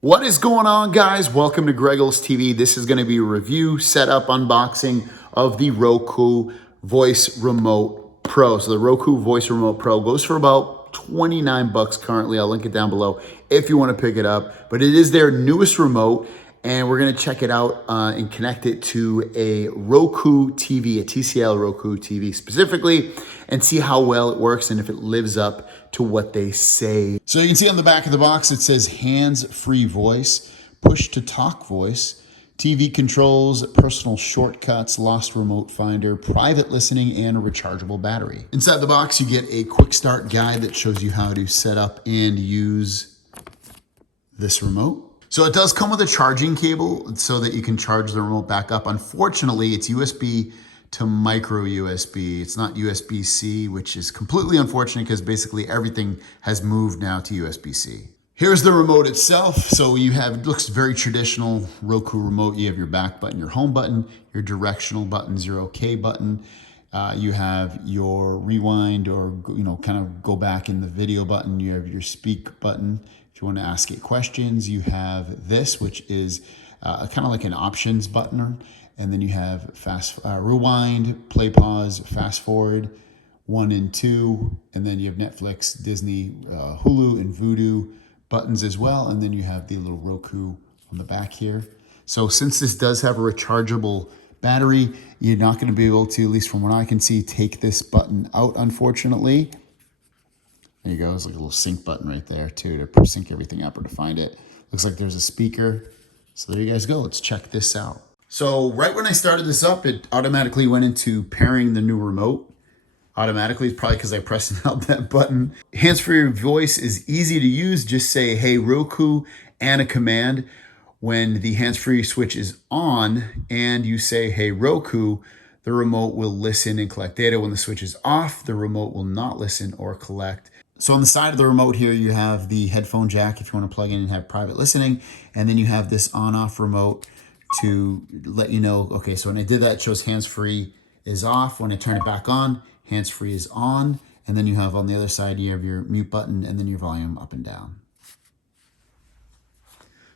What is going on, guys? Welcome to Greggles TV. This is going to be a review, setup, unboxing of the Roku Voice Remote Pro. So the Roku Voice Remote Pro goes for about 29 bucks currently. I'll link it down below if you want to pick it up. But it is their newest remote, and we're going to check it out and connect it to a Roku TV, a TCL Roku TV specifically, and see how well it works and if it lives up to what they say. So you can see on the back of the box, it says hands-free voice, push-to-talk voice, TV controls, personal shortcuts, lost remote finder, private listening, and a rechargeable battery. Inside the box, you get a quick start guide that shows you how to set up and use this remote. So it does come with a charging cable so that you can charge the remote back up. Unfortunately, it's USB to micro USB. It's not USB-C, which is completely unfortunate because basically everything has moved now to USB-C. Here's the remote itself. So you have, it looks very traditional Roku remote. You have your back button, your home button, your directional buttons, your OK button. You have your rewind or, kind of go back in the video button. You have your speak button. If you want to ask it questions, you have this, which is kind of like an options button. And then you have fast rewind, play, pause, fast forward, 1 and 2. And then you have Netflix, Disney, Hulu, and Vudu buttons as well. And then you have the little Roku on the back here. So since this does have a rechargeable battery, you're not going to be able to, at least from what I can see, take this button out, unfortunately. There you go. It's like a little sync button right there too to sync everything up or to find it. Looks like there's a speaker. So there you guys go. Let's check this out. So right when I started this up, it automatically went into pairing the new remote. Automatically, it's probably because I pressed and held that button. Hands-free voice is easy to use. Just say, hey, Roku, and a command. When the hands-free switch is on and you say, hey, Roku, the remote will listen and collect data. When the switch is off, the remote will not listen or collect. So on the side of the remote here, you have the headphone jack if you want to plug in and have private listening. And then you have this on-off remote to let you know, okay, so when I did that, it shows hands-free is off. When I turn it back on, hands-free is on. And then you have on the other side, you have your mute button and then your volume up and down.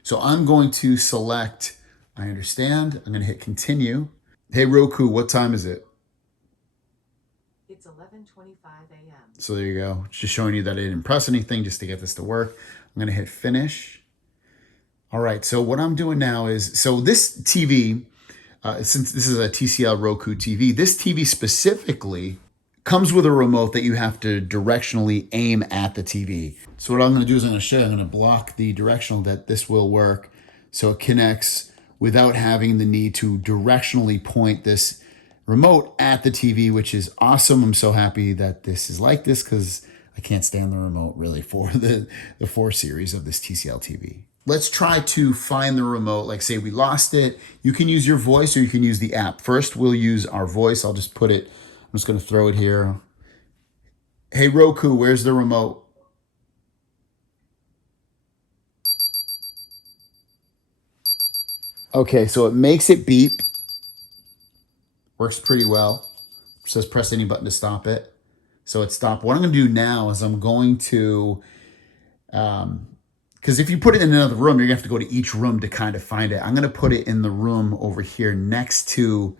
So I'm going to select, I understand. I'm going to hit continue. Hey, Roku, what time is it? It's 11:25 a.m. So there you go. It's just showing you that I didn't press anything just to get this to work. I'm going to hit finish. All right, so what I'm doing now is, so this TV, since this is a TCL Roku TV, this TV specifically comes with a remote that you have to directionally aim at the TV. So what I'm going to do is I'm going to show you, I'm going to block the directional that this will work so it connects without having the need to directionally point this remote at the TV, which is awesome. I'm so happy that this is like this because I can't stand the remote really for the 4 series of this TCL TV. Let's try to find the remote. Like say we lost it. You can use your voice or you can use the app. First, we'll use our voice. I'll just put it, I'm just going to throw it here. Hey, Roku, where's the remote? Okay, so it makes it beep. Works pretty well. It says press any button to stop it. So it stopped. What I'm going to do now is I'm going to, because if you put it in another room, you're going to have to go to each room to kind of find it. I'm going to put it in the room over here next to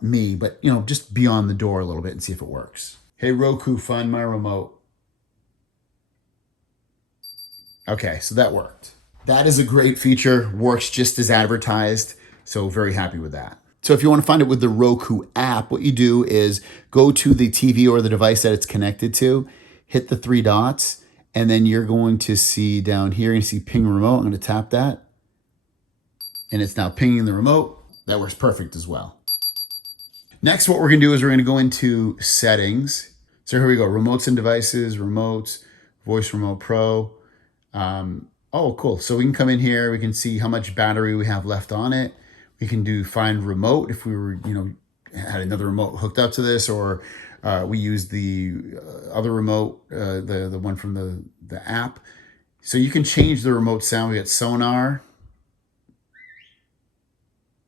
me, but just beyond the door a little bit and see if it works. Hey, Roku, find my remote. Okay, so that worked. That is a great feature, works just as advertised, so very happy with that. So if you want to find it with the Roku app, what you do is go to the TV or the device that it's connected to, hit the 3 dots, and then you're going to see down here, you're going to see ping remote. I'm going to tap that, and it's now pinging the remote. That works perfect as well. Next, what we're going to do is we're going to go into settings. So here we go, remotes and devices, remotes, voice remote pro. Oh, cool. So we can come in here. We can see how much battery we have left on it. We can do find remote if we were, had another remote hooked up to this, or we use the other remote, the one from the app. So you can change the remote sound. We got sonar.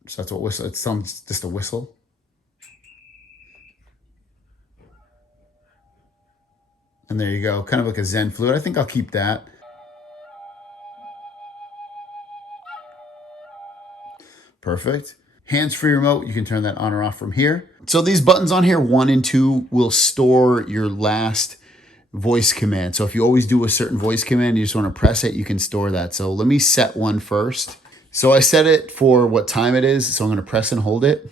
So that's what whistle. It sounds just a whistle. And there you go, kind of like a Zen flute. I think I'll keep that. Perfect. Hands-free remote, you can turn that on or off from here. So these buttons on here, 1 and 2, will store your last voice command. So if you always do a certain voice command, you just want to press it, you can store that. So let me set one first. So I set it for what time it is. So I'm going to press and hold it.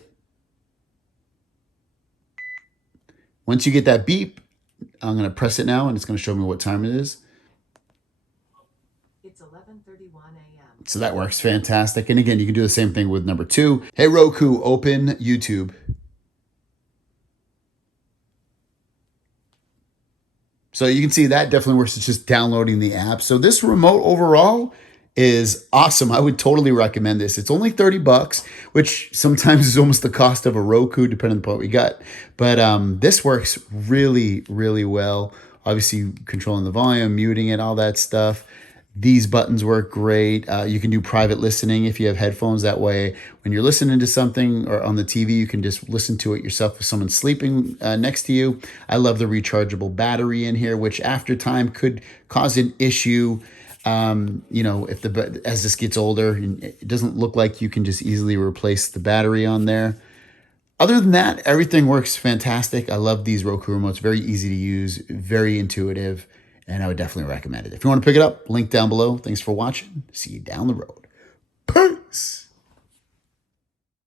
Once you get that beep, I'm going to press it now and it's going to show me what time it is. It's 11:31 a.m. So that works fantastic. And again, you can do the same thing with number 2. Hey, Roku, open YouTube. So you can see that definitely works. It's just downloading the app. So this remote overall is awesome. I would totally recommend this. It's only $30, which sometimes is almost the cost of a Roku, depending on what we got. But this works really, really well. Obviously, controlling the volume, muting it, all that stuff. These buttons work great. You can do private listening if you have headphones. That way, when you're listening to something or on the TV, you can just listen to it yourself if someone's sleeping next to you. I love the rechargeable battery in here, which after time could cause an issue. If as this gets older, it doesn't look like you can just easily replace the battery on there. Other than that, everything works fantastic. I love these Roku remotes. Very easy to use, very intuitive, and I would definitely recommend it. If you want to pick it up, link down below. Thanks for watching. See you down the road. Peace.